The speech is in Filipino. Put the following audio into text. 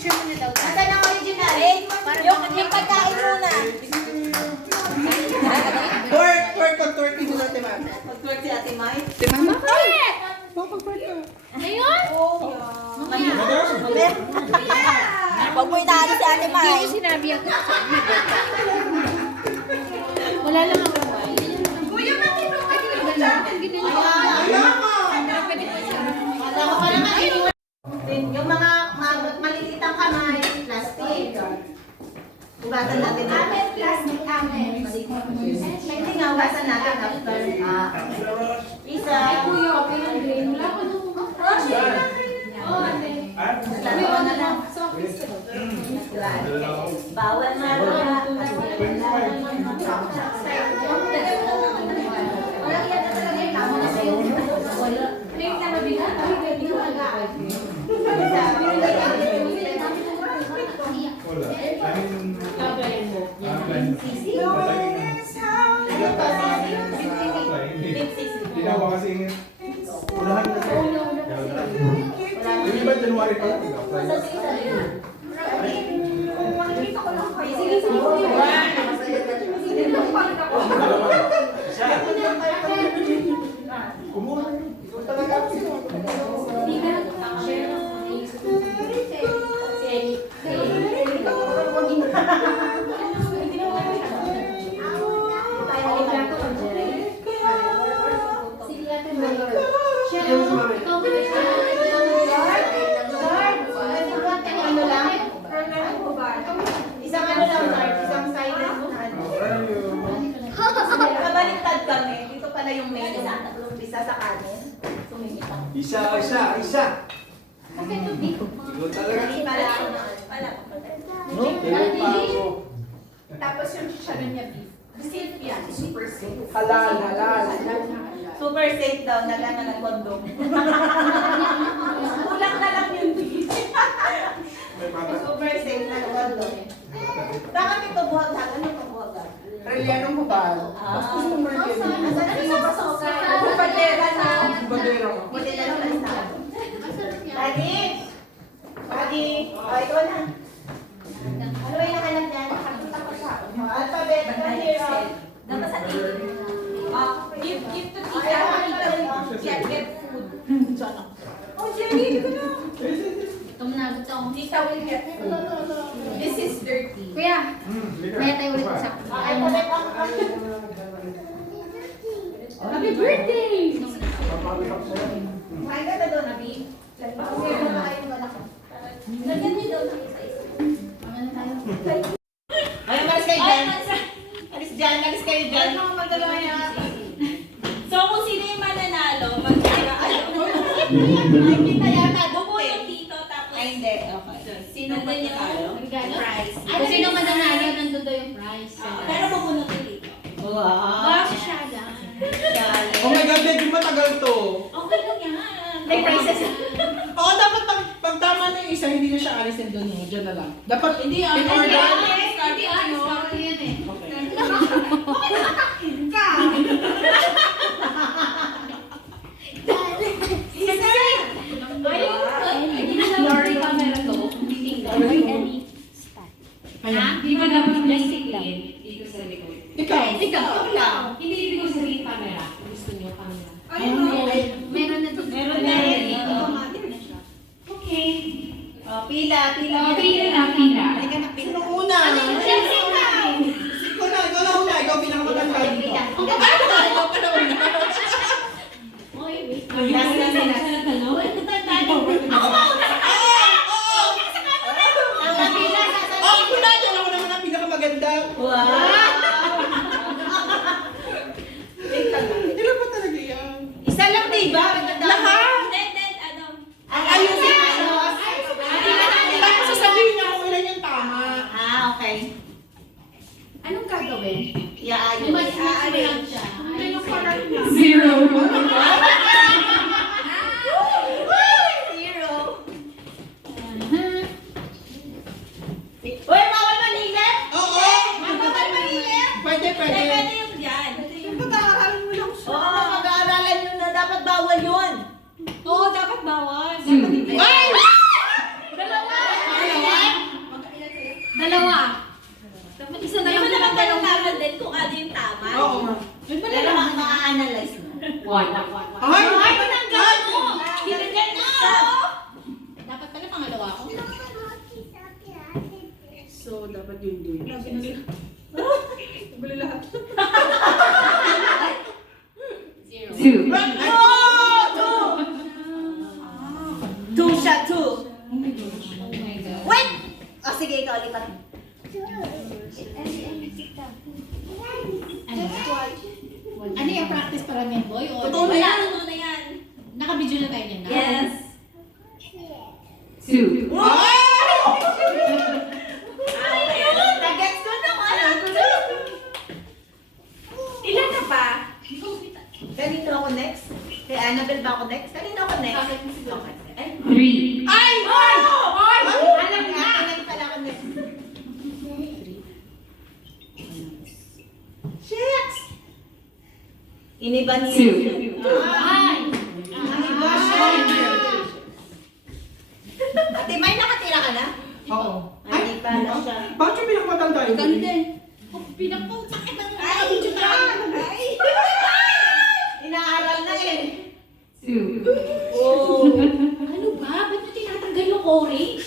picture mo na daw. Nasaan ang original? Yung pagkain muna. Pag-twerk mo sa Ate Mami. Pag-twerk si Ate Mai. Ate Mami, bakit? Pag-twerk ka. Ngayon? Mamaya. Huwag mo inaano si Ate Mai. Hindi ko sinabi ako. Wala lang ako. Kuya, bakit mo ka Yung mga malilitang kamay, plastic. Ugasan natin. Plastic amin. Hindi nga, ugasan natin after. Isa. Ay, kuya, okay yung green. Wala ko nung Roger. Lalo na lang. Bawal na lang. Wala yan na talaga yung tamo na sa'yo. Late na mabigat. Hindi ko mag-aag. Ginawa kasi unahan na siya. Yung iba January pa lang. Kumura yun. Ikaw talaga ako sino. Isang ano lang, Lord, isang silent na ano. Kabaliktad kami. Dito pala yung main. Isa sa kanin. Isa. Ikaw talaga. Hindi pala ako na. No? Tingin pa ako. Tapos yung chicharon niya beef. Safe yan. Super safe. Halal. Super safe daw. Nagana ng kondom. Kulang na lang yun. Super safe na kondom. Bakit ito buhag-hag? Ano ito buhag-hag? Relyanong bubal. Tapos gusto mo rin yun. Ano yung basoka? Badera na. Badero. Buti na lang na. Daddy! Daddy! O, ito na. Ano yung nakalap niya? Nakapunta ko siya. Alphabet, hero. Dapat sa tito. Give to tita. Get food. Oh, Jenny, dito na. Ito mo na. Tita will get food. This is dirty. Kuya, may tayo ulit sa Alphabet ang Happy birthday! Kumain ka na doon, Abi. Lagyan mo na kayo malaki. Lagyan niyo doon ang isa-isa. Ay, malis kayo dyan. Malis kayo dyan. So, kung sino yung mananalo, mag-ano. Ay, kita yata. Buko yung tito, tapos... Ay, hindi. Okay. Sino mananalo? Prize. Kung sino mananalo, nandun daw yung prize. Pero bumunot yung tito. Wow, siya lang. Oh my God, medyo matagal to. Okay lang yan. May prizes. Oo, dapat pag tama na yung isa, hindi na siya alisin doon. Diyan na lang. Dapat Hindi, in order. Hindi, ano? Yan eh. Glory camera to. Ha? Di ba dapat plastic lang? Dito sa likod. Ikaw. Hindi ibig ko sabihin camera. Gusto niyo camera. Meron na to. Meron na rin. Automatic na siya. Okay. Pila. Pila. Halika na, pila. Sino una? Siyempre ka! Ikaw na una. Ikaw pinakamaganda dito. Ikaw pa na una. Oy, wait. Last na sila. Ako mauna! Oh, una dyan. Ako naman ang pinakamaganda. Wow! Ilan pa talaga yan? Isa lang, diba? Lahat? Ang ayusin ano? Tapos sasabihin niya kung ilan yung tama. Okay. Anong gagawin? Iaayos. Mag-arrange siya. Yung parang niya. Zero. Zero. Uy, bawal manilip? Oo. Bawal manilip? Pwede. Pwede yung dyan. Pag-aaralan mo lang siya. Oo, pag-aaralan nyo na dapat bawal yun. Oo, dapat bawal. Dapat hindi. Ay! Dalawa. Gulo lahat. Zero. Two siya, two. Oh my gosh. Oh my God. Wait! O sige, ikaw lipat. Ano? Ano yung practice para niyan, boy? O Totoo na yan. Totoo na yan. Naka-video na tayo niyan, na? Yes. Two. Nagets ko na kung alam ko na. Ilan na pa? Kanino ako next? Kay Annabelle ba ako next? Kanino ako next? Okay. Ay! Three. Ay! Ay! Ay! Alam nga! Kanino pala ako next? Shucks! Iniba niyo. Ay! Ate May, nakatira ka na? Oo. Ay, di pa na siya. Bakit yung pinakamatanda yun? Pinagputak ka ng Ay! Ay! Inaaral na eh. Two. Oh. Ano ba? Ba't nyo tinatanggal yung orange?